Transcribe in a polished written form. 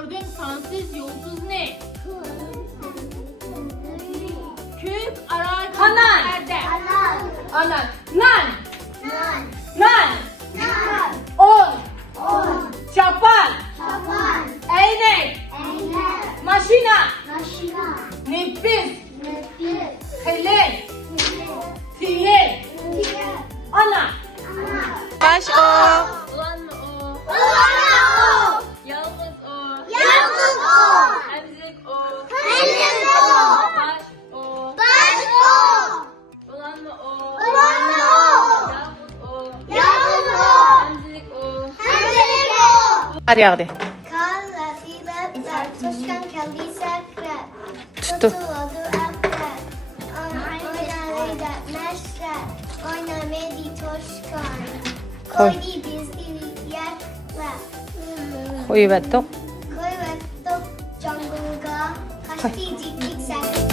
gördüğüm sensiz yolsuz ne? Kök arazilerde. Anan. Nan. On. Çapan. Eynek. Maşina. Nefis. Helal. Sihir. Ana. Baş o. Ulan mı o? Yalnız o. Emzik o. Baş o. Ulan mı o? Yalnız o. Emzik o. Kar yağdı. Tuttu. Koy. Koyuverdik. Koyuverdik jungle'a. Kaçtı dik dik sen.